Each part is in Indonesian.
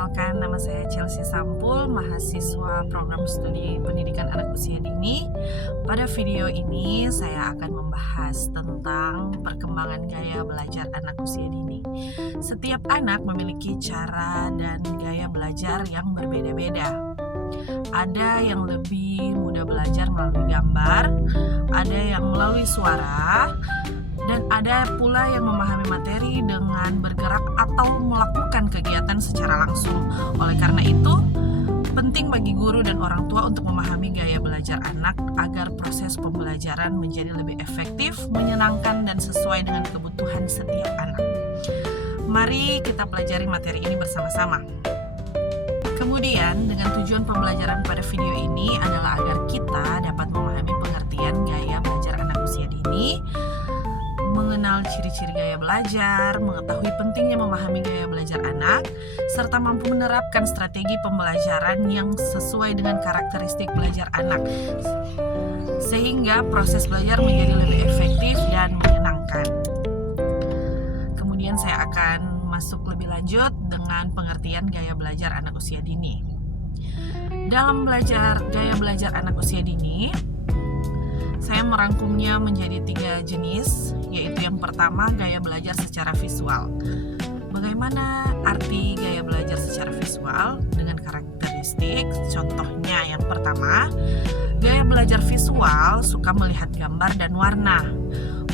perkenalkan, nama saya Chelsea Sampul, mahasiswa program studi pendidikan anak usia dini. Pada video ini saya akan membahas tentang perkembangan gaya belajar anak usia dini. Setiap anak memiliki cara dan gaya belajar yang berbeda-beda. Ada yang lebih mudah belajar melalui gambar, ada yang melalui suara, dan ada pula yang memahami materi dengan bergerak atau melakukan kegiatan secara langsung. Oleh karena itu, penting bagi guru dan orang tua untuk memahami gaya belajar anak agar proses pembelajaran menjadi lebih efektif, menyenangkan, dan sesuai dengan kebutuhan setiap anak. Mari kita pelajari materi ini bersama-sama. Kemudian, dengan tujuan pembelajaran pada video ini adalah agar kita dapat memahami pengertian gaya belajar anak usia dini, mengenal ciri-ciri gaya belajar, mengetahui pentingnya memahami gaya belajar anak, serta mampu menerapkan strategi pembelajaran yang sesuai dengan karakteristik belajar anak, sehingga proses belajar menjadi lebih efektif dan menyenangkan. Kemudian saya akan masuk lebih lanjut dengan pengertian gaya belajar anak usia dini. Dalam gaya belajar anak usia dini, saya merangkumnya menjadi 3 jenis, yaitu yang pertama gaya belajar secara visual. Bagaimana arti gaya belajar secara visual dengan karakteristik? Contohnya yang pertama, gaya belajar visual suka melihat gambar dan warna,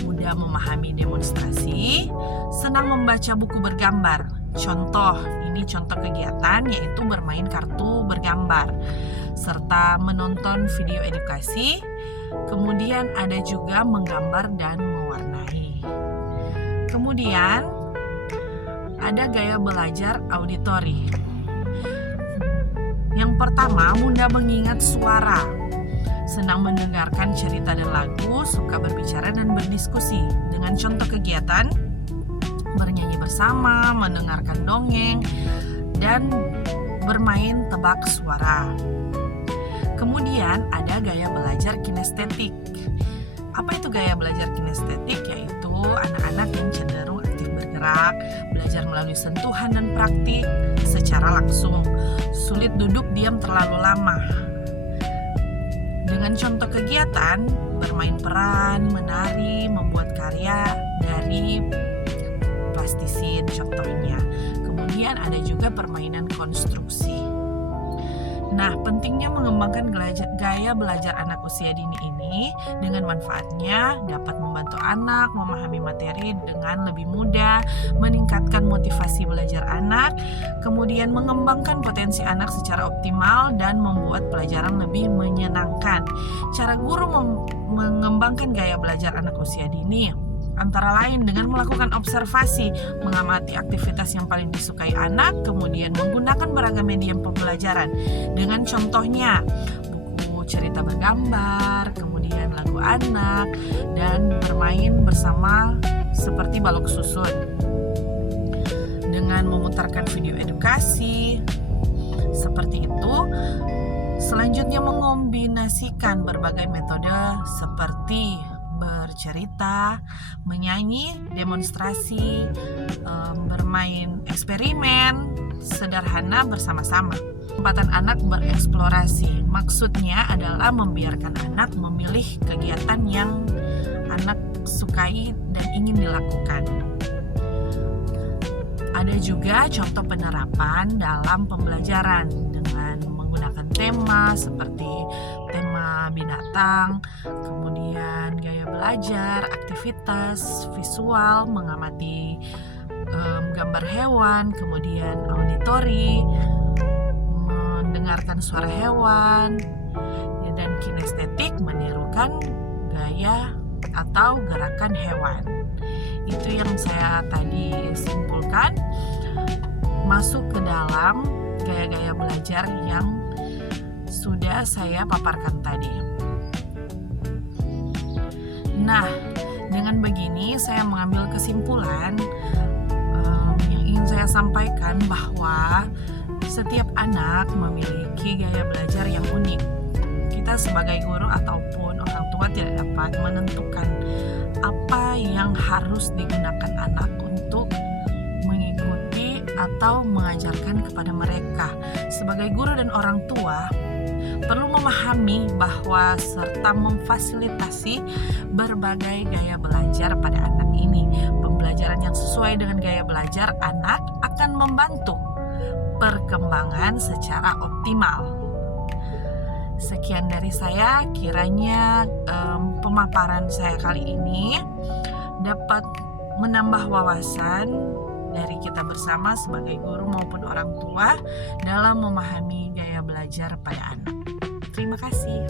mudah memahami demonstrasi, senang membaca buku bergambar. Contoh kegiatan yaitu bermain kartu bergambar, serta menonton video edukasi. Kemudian ada juga menggambar dan mewarnai. Kemudian ada gaya belajar auditori. Yang pertama, mudah mengingat suara, senang mendengarkan cerita dan lagu, suka berbicara dan berdiskusi. Dengan contoh kegiatan, bernyanyi bersama, mendengarkan dongeng, dan bermain tebak suara. Kemudian ada gaya belajar kinestetik. Apa itu gaya belajar kinestetik? Yaitu anak-anak yang cenderung aktif bergerak, belajar melalui sentuhan dan praktik secara langsung, sulit duduk diam terlalu lama. Dengan contoh kegiatan, bermain peran, menari, membuat karya dari plastisin contohnya. Kemudian ada juga permainan konstruksi. Nah, pentingnya mengembangkan gaya belajar anak usia dini ini dengan manfaatnya dapat membantu anak memahami materi dengan lebih mudah, meningkatkan motivasi belajar anak, kemudian mengembangkan potensi anak secara optimal dan membuat pelajaran lebih menyenangkan. Cara guru mengembangkan gaya belajar anak usia dini antara lain dengan melakukan observasi, mengamati aktivitas yang paling disukai anak, kemudian menggunakan beragam media pembelajaran. Dengan contohnya, buku cerita bergambar, kemudian lagu anak, dan bermain bersama seperti balok susun. Dengan memutarkan video edukasi, seperti itu. Selanjutnya mengombinasikan berbagai metode seperti bercerita, menyanyi, demonstrasi, bermain eksperimen sederhana bersama-sama. Kesempatan anak bereksplorasi, maksudnya adalah membiarkan anak memilih kegiatan yang anak sukai dan ingin dilakukan. Ada juga contoh penerapan dalam pembelajaran dengan menggunakan tema seperti tema binatang, kemudian gaya belajar, aktivitas visual, mengamati gambar hewan, kemudian auditori, mendengarkan suara hewan, dan kinestetik, menirukan gaya atau gerakan hewan. Itu yang saya tadi simpulkan masuk ke dalam gaya-gaya belajar yang sudah saya paparkan tadi. Nah, dengan begini saya mengambil kesimpulan yang ingin saya sampaikan bahwa setiap anak memiliki gaya belajar yang unik. Kita sebagai guru ataupun orang tua tidak dapat menentukan apa yang harus digunakan anak untuk mengikuti atau mengajarkan kepada mereka. Sebagai guru dan orang tua, perlu memahami bahwa serta memfasilitasi berbagai gaya belajar pada anak ini. Pembelajaran yang sesuai dengan gaya belajar anak akan membantu perkembangan secara optimal. Sekian dari saya, kiranya pemaparan saya kali ini dapat menambah wawasan dari kita bersama sebagai guru maupun orang tua dalam memahami gaya belajar pada anak. Terima kasih.